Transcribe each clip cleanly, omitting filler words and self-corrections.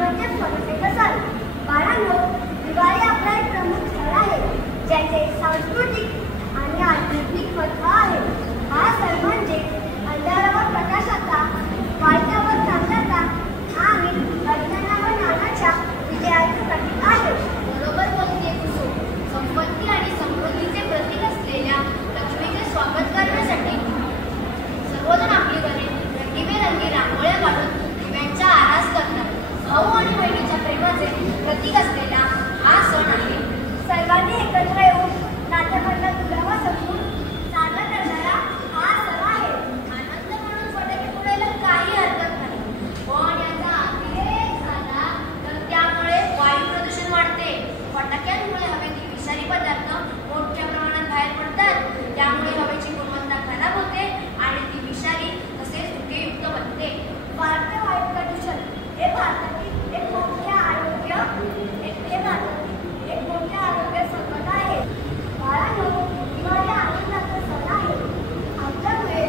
म्हणजे फणसाचा सण. बाळांनो, दिवाळी आपला एक प्रमुख सण आहे, ज्याचे सांस्कृतिक आणि आध्यात्मिक महत्त्व आहे. हा सण म्हणजे अंधारावर प्रकाशाचा, वाईटावर चांगल्याचा आणि अज्ञानावर ज्ञानाच्या विजयाचे प्रतीक आहे. बरोबर बोलते कुसुम. संपत्ती आणि समृद्धीचे प्रतीक असलेल्या लक्ष्मीचे स्वागत करण्यासाठी सर्वजण आपली घरे रंगीबेरंगी रांगोळ्या काढून दिव्यांचा आरास करतात. भाऊ आणि बहिणीच्या प्रेमाचे प्रतीक असलेला हा सण आहे. सर्वांनी एकत्र येऊन नात्यामधला दुरावा समजून साजरा करणारा हा सण आहे. आनंद म्हणून फटाके फोडायला काही हरकत नाही, पण याचा अतिरेक झाला तर त्यामुळे वायू प्रदूषण वाढते. फटाक्यांमुळे हवेतील विषारी पदार्थ मोठ्या प्रमाणात बाहेर पडतात. त्यामुळे हवेची गुणवत्ता खराब होते आणि ती विषारी तसेच धुकेयुक्त बनते. वाढते वायू प्रदूषण हे भारतातील एक मोठे आरोग्य संकट आहे. बाळांनो, दिवाळी आनंदाचा सण आहे. आपल्यामुळे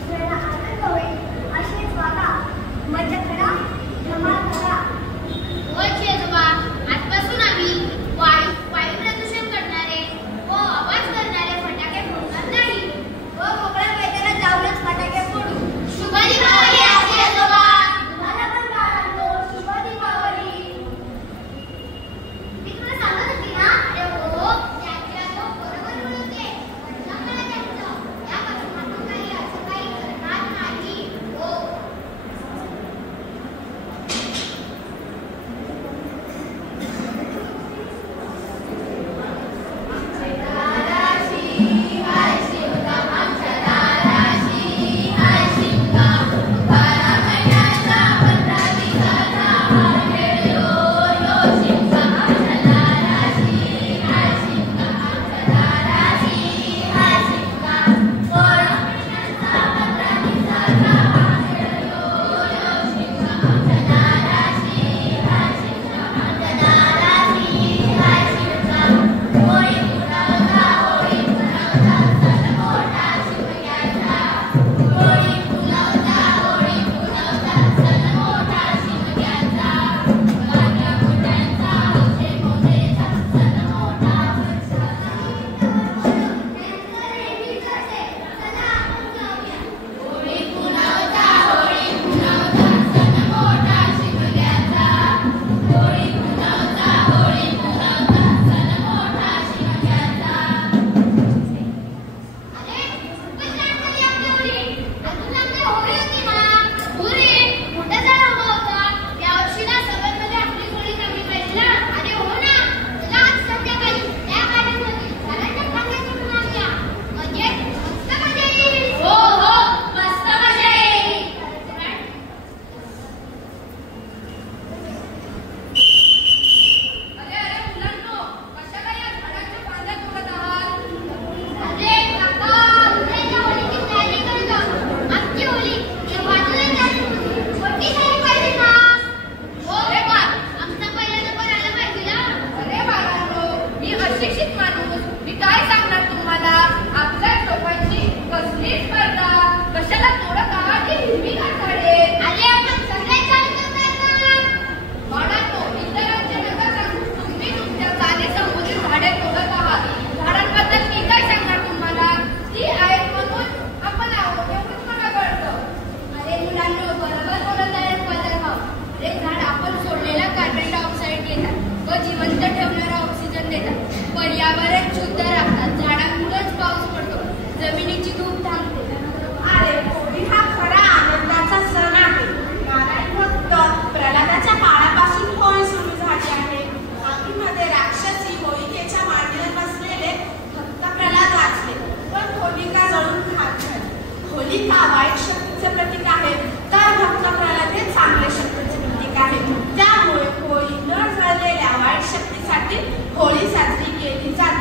दुसऱ्यांना आनंद होईल असेच वागा, मजा करा, धमाल करा. होय आजोबा, आजपासून आम्ही वायू प्रदूषण करणारे व आवाज करणारे फटाके फोडणार नाही व मोकळ्या मैदानात जाऊनच फटाके फोडू. शुभ दीपावली आजोबा. तुम्हाला पण बाळांनो, शुभ दीपावली. मी तुला सांगत होती ना. अरे हो, त्याच्या तो बरोबर बोलते. म्हटलं मला त्यांचं यापासून आपण काही असं काही करणार नाही. हो. पर्यावरण शुद्ध राहतात. झाडांमुळेच पाऊस पडतो, जमिनीची धूप थांबते. अरे, होळी हा खरा आनंदाचा सण आहे. नारायण भक्त प्रल्हादाच्या काळापासून होळी सुरू झाली आहे. आगीमध्ये राक्षसी होलिकेच्या मांडीवर बसलेले भक्त प्रल्हाद वाचले, पण होलिका जळून खाक झाली. होलिका वाईट शक्तीचे प्रतीक आहे, तर भक्त प्रल्हाद हे चांगल्या शक्तीचे प्रतीक आहे. त्यामुळे होळी न जळलेल्या वाईट शक्तीसाठी होळी साजरी केली जाते.